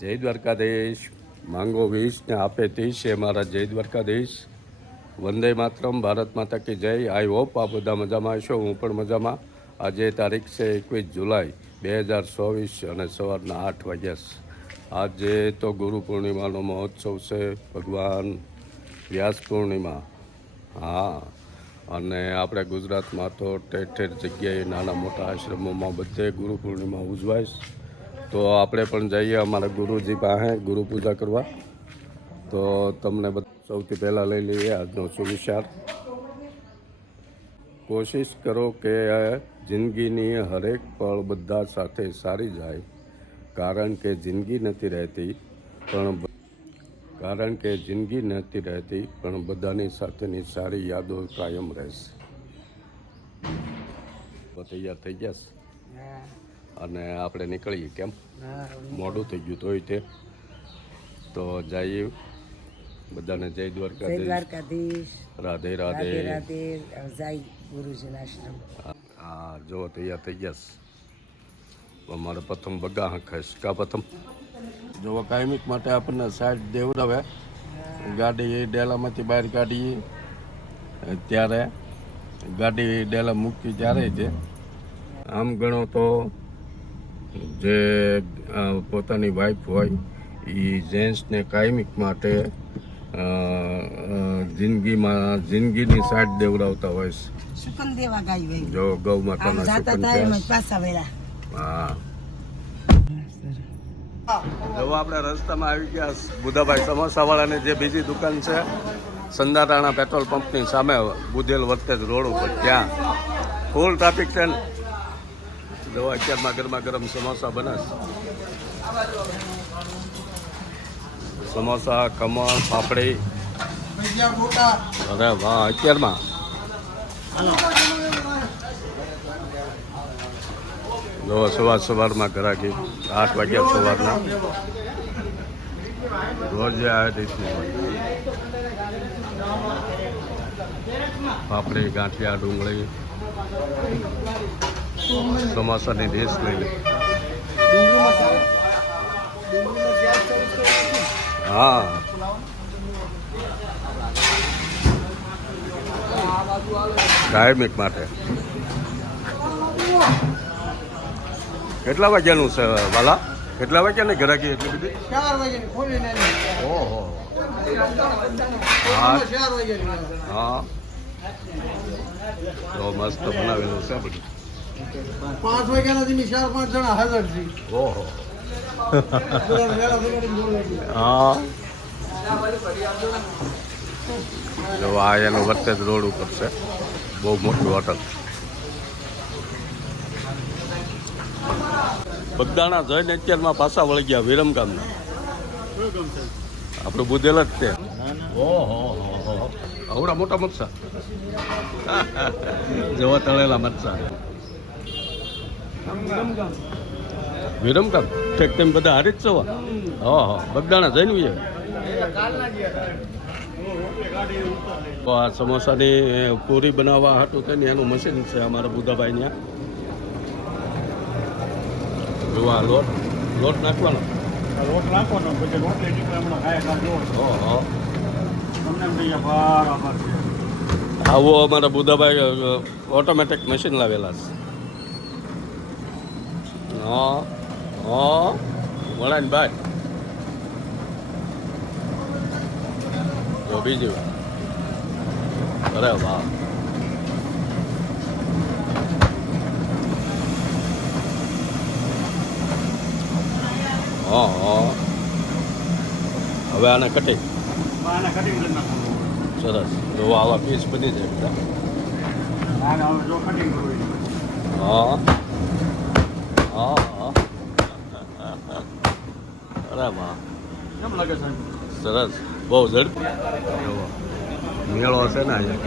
જય દ્વારકાધીશ. માંગો 20 ને આપે 30 છે મારા જય દ્વારકાધીશ. વંદે માતરમ. ભારત માતા કી જય. આઈ હોપ આ બધા મજામાં હશો. હું પણ મજામાં. આજે તારીખ છે 21 જુલાઈ 2024 અને સવારના 8 વાગ્યા છે. આજે તો ગુરુ પૂર્ણિમાનો મહોત્સવ છે. ભગવાન વ્યાસ પૂર્ણિમા. હા, અને આપણે ગુજરાતમાં તો ઠેર ઠેર જગ્યાએ નાના મોટા આશ્રમોમાં બધે ગુરુ પૂર્ણિમા ઉજવાય. તો આપણે પણ જઈએ અમારા ગુરુજી પાસે ગુરુ પૂજા કરવા. તો તમને સૌથી પહેલાં લઈ લઈએ આજનો સુવિચાર. કોશિશ કરો કે જિંદગીની હરેક પળ બધા સાથે સારી જાય, કારણ કે જિંદગી નથી રહેતી પણ બધાની સાથેની સારી યાદો કાયમ રહેશે. તો તૈયાર થઈ ગયા છે અને આપણે નીકળીએ. કેમ મોડું થઈ ગયું તોય તે તો જઈએ. બધાને જય દ્વારકાધીશ. રાધે રાધે. જય ગુરુજીના આશ્રમ. હા, જો તૈયાર થઈ ગયા છે. અમારે પ્રથમ બગા હંખાઈશ કા પ્રથમ જો કાયમિક માટે આપણને સાઈડ દેવડાવે. ગાડી ડેલામાંથી બહાર કાઢીએ ત્યારે ગાડી ડેલા મૂકી ત્યારે તે આમ ગણો તો જે પોતાની વાઈફ હોય એ જેન્ટ્સને કાયમિક માટે જિંદગીની સાઈડ દેવડાવતા હોય છે. સુકન દેવા ગાય જો ગૌ માતાના હા. જો આપણે રસ્તામાં આવી ગયા બુધાભાઈ સમોસાવાળાની જે બીજી દુકાન છે સંદારાણા પેટ્રોલ પંપની સામે બુધેલ વર્તેજ રોડ ઉપર, ત્યાં ફૂલ ટ્રાફિક છે ને. જો અત્યારમાં ગરમા ગરમ સમોસા બને. સમોસા, ખમણ, પાપડી. અરે વાહ. અત્યારમાં જો સવારમાં ઘરાકી 8 વાગ્યા સવારના રોજ આ રીતનું હોય. પાપડી, ગાંઠિયા, ડુંગળી, સમોસાની ડીશ લઈ લે. હા, ધાર્મિક માટે. કેટલા વાગ્યાનું છે વાલા? કેટલા વાગ્યાની ઘરાકી એટલી બધી? 4 વાગ્યાની ખોલીને. ઓહો. હા, તો મસ્ત બનાવેલું છે બધું. 5 વાગ્યાના 4-5 જણા હાજર છે. ઓહો. હા, જો આ એનો વર્તેજ રોડ ઉપર છે. બહુ મોટું હોટલ. બગદાણા જઈને અત્યારમાં પાછા વળી ગયા વિરમગામના. આપણું બુધેલ જ તે. ઓહો, આવડા મોટા મરચા. જેવા તળેલા મરચા. વિરમગામ ઠેક તેમ બધા હારી જ છો. હા, બગદાણા જઈને તો આ સમોસાની પૂરી બનાવવા હતું તેને એનું મશીન છે અમારા બુધાભાઈ ત્યાં. જોવા લોટ નાખવાનો. આવો અમારા બુધાભાઈ ઓટોમેટિક મશીન લાવેલા છે. હા હા, વળાને બાદ જો બીજું. અરે વાહ. હા, હવે આને કટિંગ. સરસ. જો આવા પીસ બની જાય બધા. હા હા હા. અરે વાહ. કેમ લાગે સાહેબ? સરસ. બહુ ઝડપી. મેળો હશે ને અહીંયા.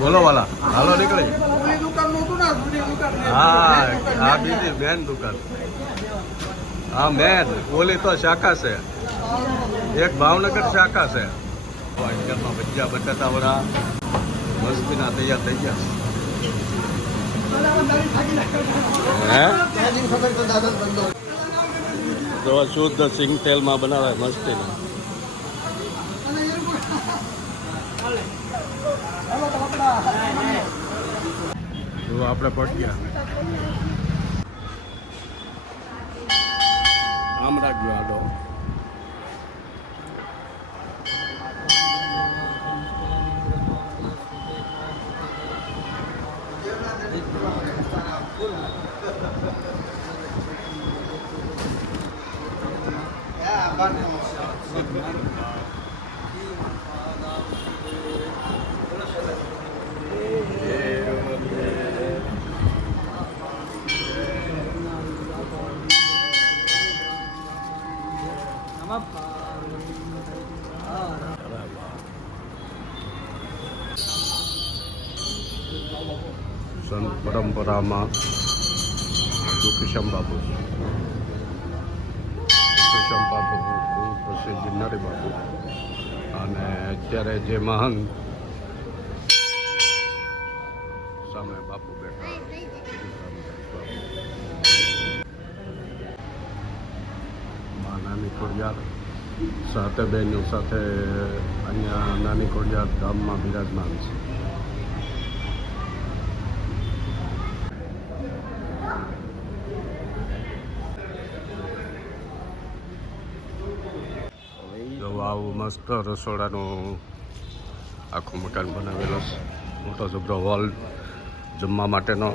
બોલો વાલા, હાલો નીકળી. હા, આ બીજી બેન દુકાન. હા મેન ઓલી તો શાખા છે, એક ભાવનગર શાખા છે. અંજારમાં ભજીયા બટાટા વડા મસ્તીના તૈયાર થઈ ગયા હે. તો શુદ્ધ સિંગ તેલમાં બનાવે મસ્તીના. જો આપણે પહોંચ્યા. આમ રાખજો આડો. સંત પરંપરામાં દુખીશ્યામ બાપુ, દુખીશ્યામ બાપુ પછી જિન્નારી બાપુ, અને અત્યારે જે મહાન સામે બાપુ બેઠા માં નાની ખોડિયાર સાથે બહેનો સાથે અહીંયા નાની ખોડિયાર ગામમાં બિરાજમાન છે. આવું મસ્ત રસોડાનું આખું મકાન બનાવેલો છે. મોટો જબરો હોલ જમવા માટેનો,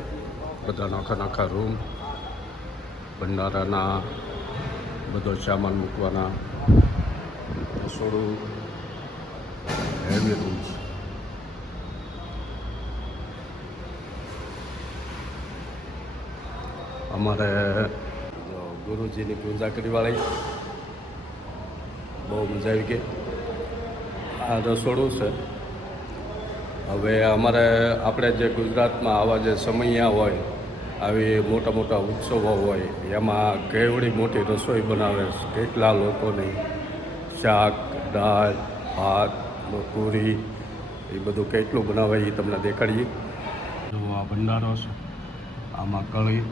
બધાનો આખા રૂમ, ભંડારાના બધો સામાન મૂકવાના, રસોડું, હેવી રૂમ છે. અમારે ગુરુજીની પૂજા કરી વાળી બહુ મજા આવી ગઈ. આ રસોડું છે. હવે અમારે આપણે જે ગુજરાતમાં આવા જે સમૈયા હોય, આવી મોટા મોટા ઉત્સવો હોય, એમાં કેવડી મોટી રસોઈ બનાવે છે. કેટલા લોકોની શાક, દાળ, ભાત, પૂરી, એ બધું કેટલું બનાવે એ તમને દેખાડીએ. જો આ ભંડારો છે, આમાં કળી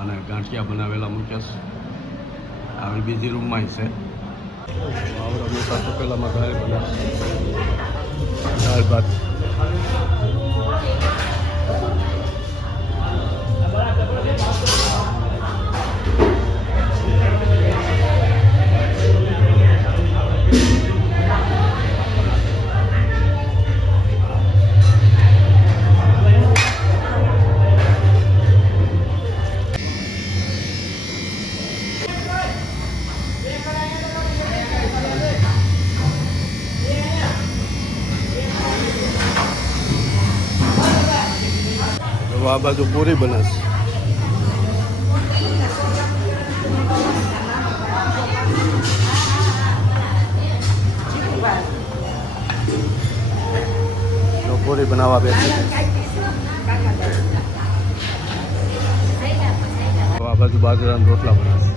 અને ગાંઠિયા બનાવેલા મૂક્યા છે. આવી બીજી રૂમમાં છે. આવડા મોટા તપેલામાં દાળ બનાવે, દાળ ભાત. આ બાજુ પૂરી બનાવશે. પૂરી બનાવવા બેઠી. આ બાજુ બાજરાના રોટલા બનાવશે.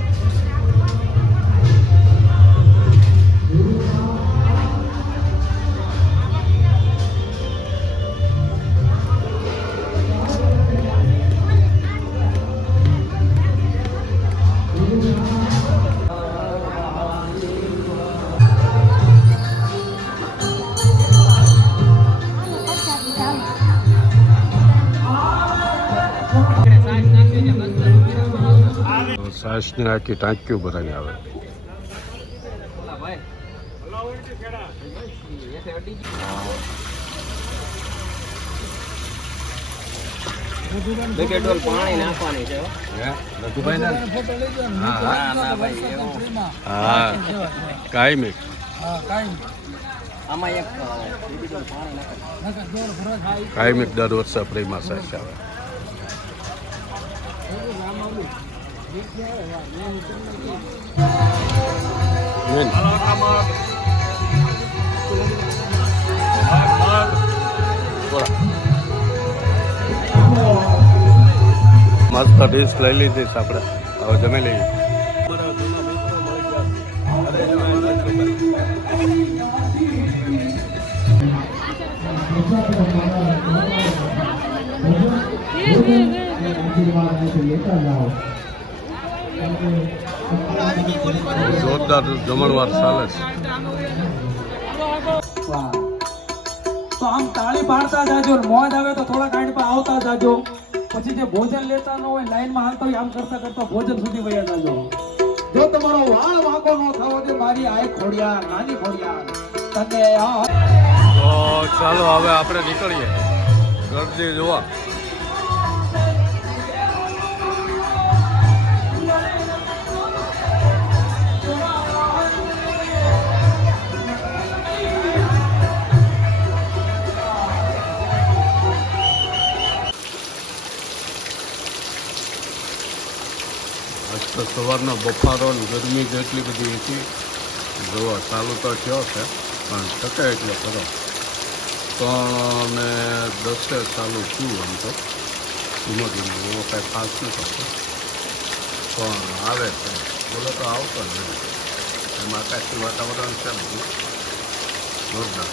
સાસની આખી ટાંકીઓ ભરાઈને આવે. પાણી નાખવાની છે. હા કાયમી. કાયમી દર વર્ષે ફ્રીમાં સાસ આવે. મસ્ત ડીશ લઈ લીધી છે આપણે, હવે જમી લઈએ. અમારા જૂના મિત્રો મળી ગયા. અરે જોરદાર જમણવાર ચાલે છે. તો આમ તાળી પાડતા જાજો, મોજ આવે તો થોડા કાંઈ પર આવતા જાજો. પછી જે ભોજન લેતા ન હોય લાઈનમાં હાલતો હોય આમ કરતા કરતા ભોજન સુધી વયા જાજો. જો તમારો વાળ વાંકો ન થવો દે મારી આય ખોડિયાર, નાની ખોડિયાર તને તો ચાલો હવે આપણે નીકળીએ ગરદી જોવા. આજ તો સવારનો બફારો ને ગરમી જ એટલી બધી હતી. જોવા ચાલુ તો થયો છે પણ ટકે એટલે ખરો. 3:10 ચાલુ થયું આમ તો ધીમો ધીમો, એવો કાંઈ ખાસ નથી થતો પણ આવે છે. બોલો તો આવતો જ નથી. એમાં આકાશી વાતાવરણ છે બધું જોરદાર.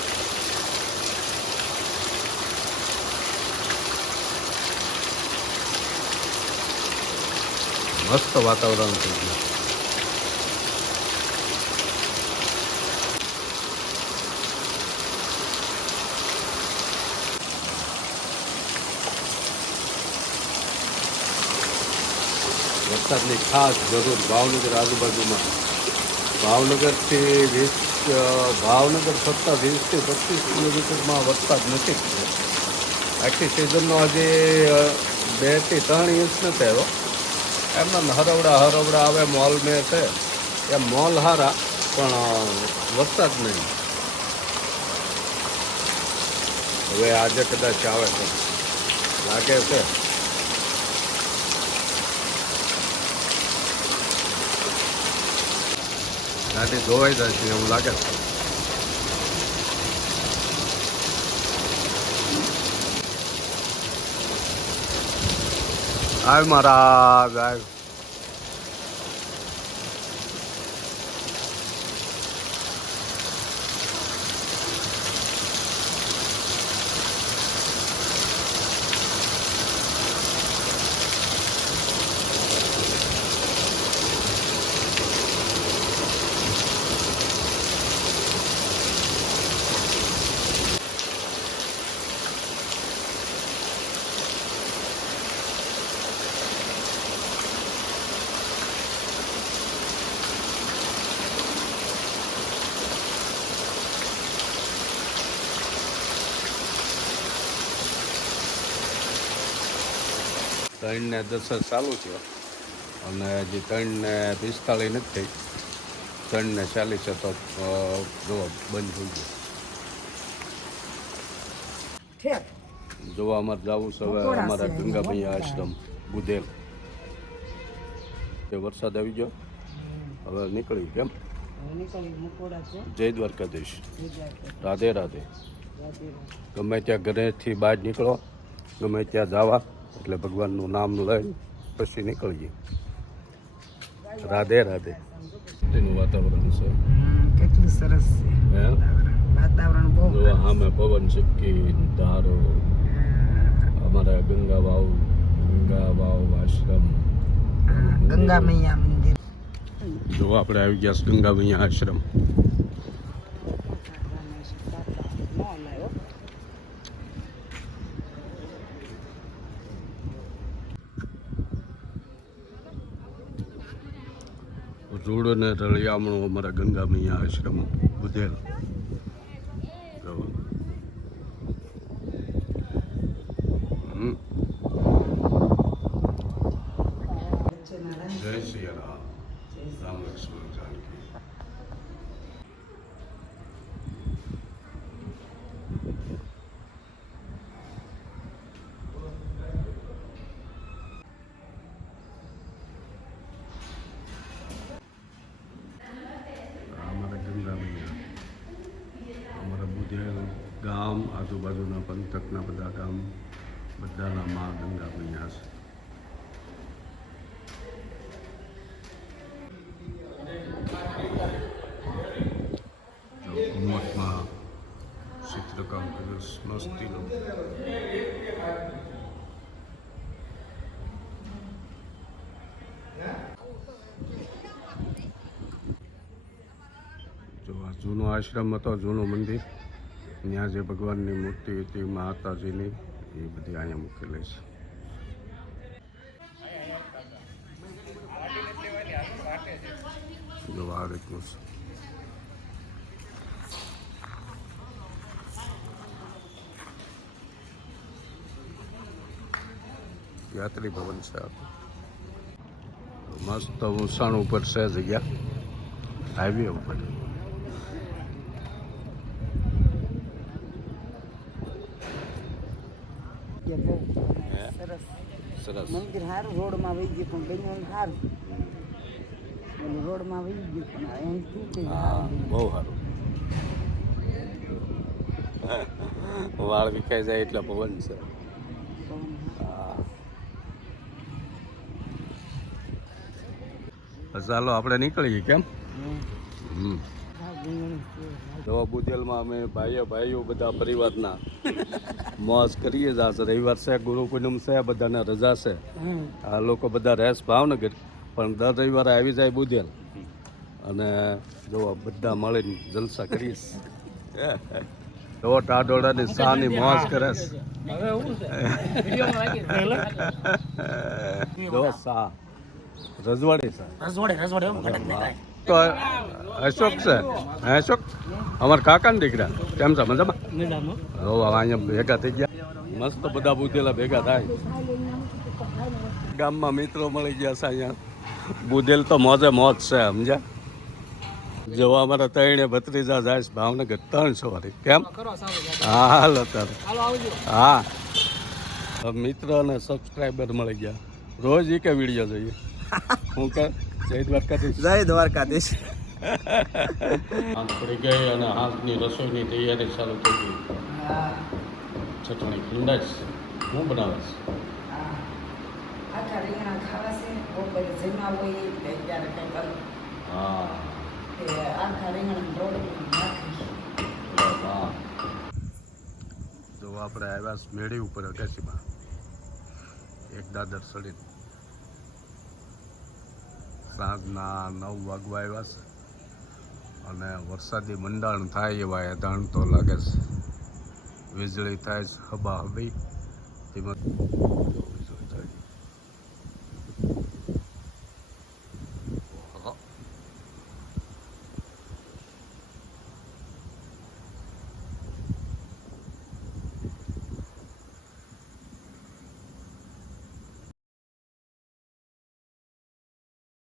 મસ્ત વાતાવરણ થઈ ગયું. વરસાદની ખાસ જરૂર ભાવનગર આજુબાજુમાં. ભાવનગર ફરતા 20 થી 25 કિલોમીટરમાં વરસાદ નથી. આખી સિઝનનો હજી 2 થી 3 ઇંચ નથી આવ્યો. એમના હરવડા આવે મોલ મેં છે એ મોલ હારા પણ વરસાદ નહીં. હવે આજે કદાચ આવે છે લાગે છે. ગાડી ધોવાઈ જાય છે એવું લાગે છે. આવ મહારાજ આવ. ત્રણ ને 10 ચાલુ થયો અને હજી 3:45 નથી થઈ. 3:40 તો જો બંધ થઈ ગયો. જોવા અમારે જવું છે હવે અમારા ગંગાભાઈ આશ્રમ બુધેલ. તે વરસાદ આવી ગયો હવે નીકળી. કેમ જય દ્વારકાધીશ. રાધે રાધે. ગમે ત્યાં ઘરેથી બહાર નીકળો, ગમે ત્યાં જવા એટલે ભગવાનનું નામ લઈ પછી નીકળીએ. રાધે રાધે. તેનું વાતાવરણ છે કેટલું સરસ છે વાતાવરણ. બહુ સામે પવન સિક્કી ધારો. અમારા ગંગા વાવ આશ્રમ ગંગા મૈયા મંદિર. જો આપણે આવી ગયા ગંગા મૈયા આશ્રમ. રૂડ અને રળિયામણું અમારા ગંગા મૈયા આશ્રમ બુધેલ. જય શ્રી રામ. રામ લક્ષ્મણ જાનકી. ગામ આજુબાજુના પંથકના બધા ગામ બધાના માં ગંગા મૈયા છે. મસ્તીનો. જો આ જૂનો આશ્રમ હતો, જૂનું મંદિર, ત્યાં જે ભગવાનની મૂર્તિ હતી માતાજીની, એ બધી અહીંયા મૂકેલી છે. જો આ રીતનું છે. યાત્રી ભવન છે આ. મસ્ત ઉંસાણ ઉપર છે જગ્યા, હાઈવે ઉપર. કે બહુ સરસ સરસ. મંદિર સારું રોડમાં વહી ગયું પણ બન્યું સારું ઓલું રોડમાં વહી ગયું પણ અહીંથી તે હા, બહુ સારું. વાળ વિખાઈ જાય એટલે ભવન છે. હા. ચાલો આપણે નીકળીએ. કેમ? નવા બુધેલમાં અમે ભાઈઓ બધા પરિવારના મોજ કરીએ જ. આજ રવિવાર છે, ગુરુ પૂનમ છે, બધાને રજા છે. આ લોકો બધા રહેશ ભાવનગર, પણ દર રવિવારે આવી જાય બુધેલ, અને જો બધા મળીને જલસા કરીશ. જો ટાઢોળાની સાની મોજ કરે છે. જો સા રજવાડી સા તો અશોક છે. અશોક અમારા કાકાના દીકરા. કેમ છે? મજામાં? હો અહીંયા ભેગા થઈ ગયા. મસ્ત બધા બુધેલા ભેગા થાય. ગામમાં મિત્રો મળી ગયા છે અહીંયા. બુધેલ તો મોજે મોજ છે, સમજ્યા? જો અમારા ત્રણે ભત્રીજા જાય છે ભાવનગર 3 સવારી. કેમ? હા હાલો તારે. હા, મિત્ર અને સબસ્ક્રાઈબર મળી ગયા. રોજ એક વિડીયો જોઈએ. હું કે જય દ્વારકાધીશ. જય દ્વારકાધીશ. હાથ પડી ગઈ અને હાથની રસોઈની તૈયારી ચાલુ થઈ ગઈ. ચટણી ખંડાઈશ. હું બનાવીશ. આખા રીંગણા ખાવા છે બપોરે જમવા હોય તે ત્યારે કંઈ કરું હા. તે આખા રીંગણા રોડમાં નાખીશ. વાહ. જો આપણે આવ્યા છીએ મેળી ઉપર અગાસીમાં, એક દાદર સડીને. સાંજના 9 વાગવા આવ્યા છે અને વરસાદી મંડાણ થાય એવા એધાણ તો લાગે છે. વીજળી થાય છે હબા હબી.